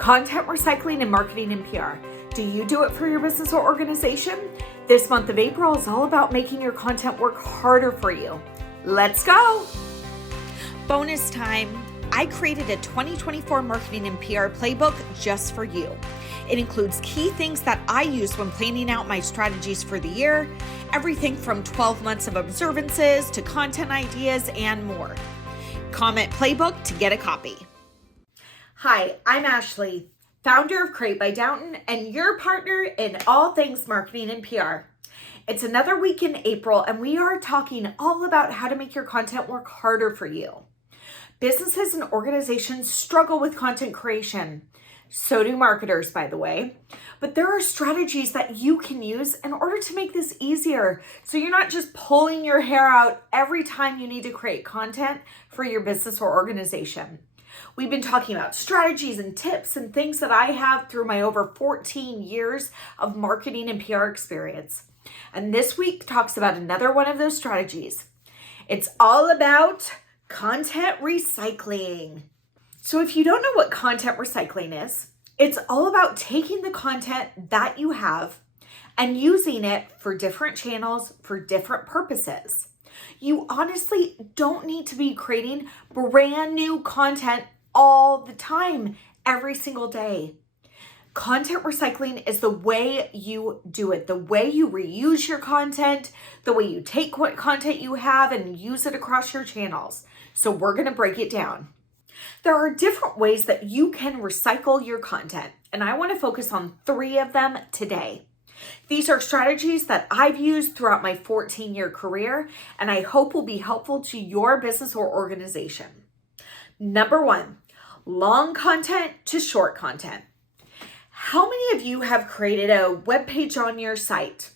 Content recycling and marketing and PR. Do you do it for your business or organization? This month of April is all about making your content work harder for you. Let's go. Bonus time. I created a 2024 marketing and PR playbook just for you. It includes key things that I use when planning out my strategies for the year, everything from 12 months of observances to content ideas and more. Comment playbook to get a copy. Hi, I'm Ashley, founder of Cre8 by Downton and your partner in all things marketing and PR. It's another week in April and we are talking all about how to make your content work harder for you. Businesses and organizations struggle with content creation. So do marketers, by the way. But there are strategies that you can use in order to make this easier. So you're not just pulling your hair out every time you need to create content for your business or organization. We've been talking about strategies and tips and things that I have through my over 14 years of marketing and PR experience. And this week talks about another one of those strategies. It's all about content recycling. So if you don't know what content recycling is, it's all about taking the content that you have and using it for different channels for different purposes. You honestly don't need to be creating brand new content all the time, every single day. Content recycling is the way you do it, the way you reuse your content, the way you take what content you have and use it across your channels. So we're going to break it down. There are different ways that you can recycle your content, and I want to focus on 3 of them today. These are strategies that I've used throughout my 14-year career, and I hope will be helpful to your business or organization. Number 1, long content to short content. How many of you have created a web page on your site,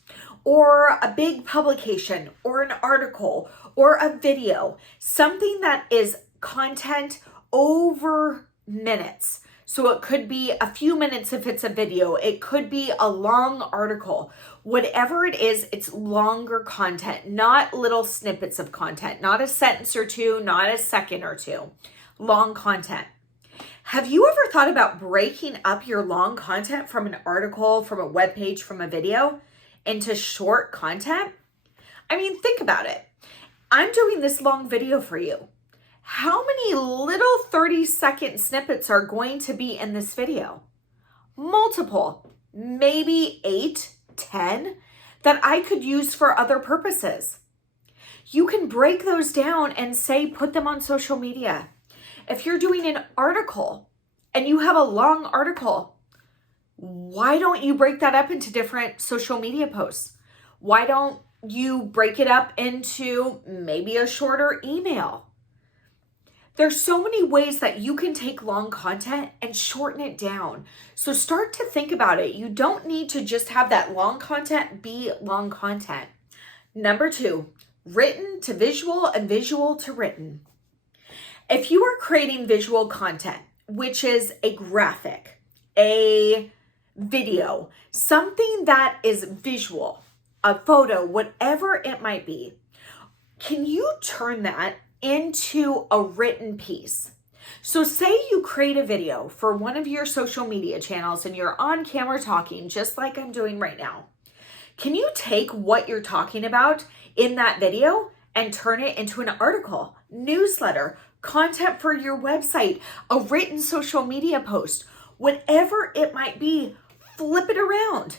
or a big publication, or an article, or a video, something that is content over minutes? So it could be a few minutes if it's a video. It could be a long article. Whatever it is, it's longer content, not little snippets of content, not a sentence or two, not a second or two. Long content. Have you ever thought about breaking up your long content from an article, from a web page, from a video into short content? I mean, think about it. I'm doing this long video for you. How many little 30-second snippets are going to be in this video? Multiple, maybe 8, 10 that I could use for other purposes. You can break those down and say, put them on social media. If you're doing an article and you have a long article, why don't you break that up into different social media posts? Why don't you break it up into maybe a shorter email? There's so many ways that you can take long content and shorten it down. So start to think about it. You don't need to just have that long content be long content. Number 2, written to visual and visual to written. If you are creating visual content, which is a graphic, a video, something that is visual, a photo, whatever it might be, can you turn that into a written piece? So say you create a video for one of your social media channels and you're on camera talking just like I'm doing right now. Can you take what you're talking about in that video and turn it into an article, newsletter, content for your website, a written social media post, whatever it might be, flip it around.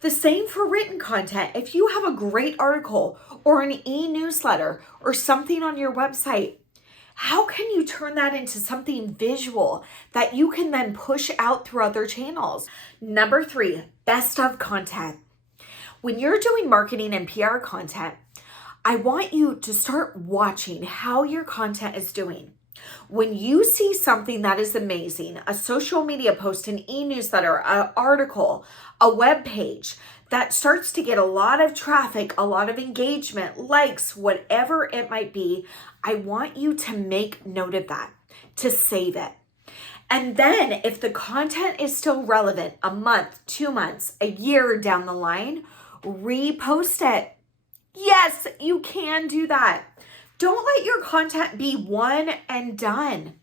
The same for written content. If you have a great article or an e-newsletter or something on your website, how can you turn that into something visual that you can then push out through other channels? Number 3, best of content. When you're doing marketing and PR content, I want you to start watching how your content is doing. When you see something that is amazing, a social media post, an e-newsletter, an article, a web page that starts to get a lot of traffic, a lot of engagement, likes, whatever it might be, I want you to make note of that, to save it. And then if the content is still relevant a month, 2 months, a year down the line, repost it. Yes, you can do that. Don't let your content be one and done.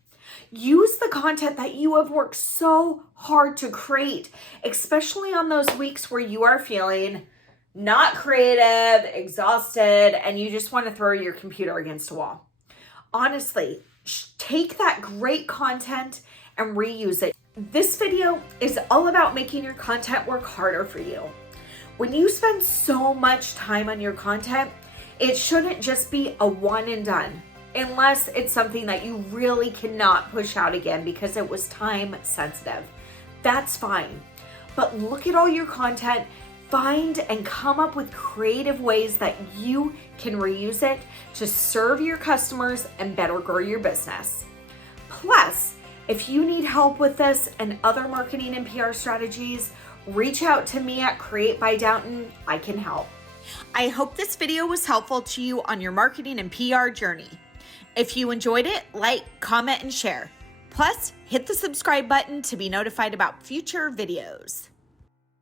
Use the content that you have worked so hard to create, especially on those weeks where you are feeling not creative, exhausted, and you just want to throw your computer against a wall. Honestly, take that great content and reuse it. This video is all about making your content work harder for you. When you spend so much time on your content, it shouldn't just be a one and done, unless it's something that you really cannot push out again because it was time sensitive. That's fine. But look at all your content, find and come up with creative ways that you can reuse it to serve your customers and better grow your business. Plus, if you need help with this and other marketing and PR strategies, reach out to me at Cre8 by Downton. I can help. I hope this video was helpful to you on your marketing and PR journey. If you enjoyed it, like, comment, and share. Plus, hit the subscribe button to be notified about future videos.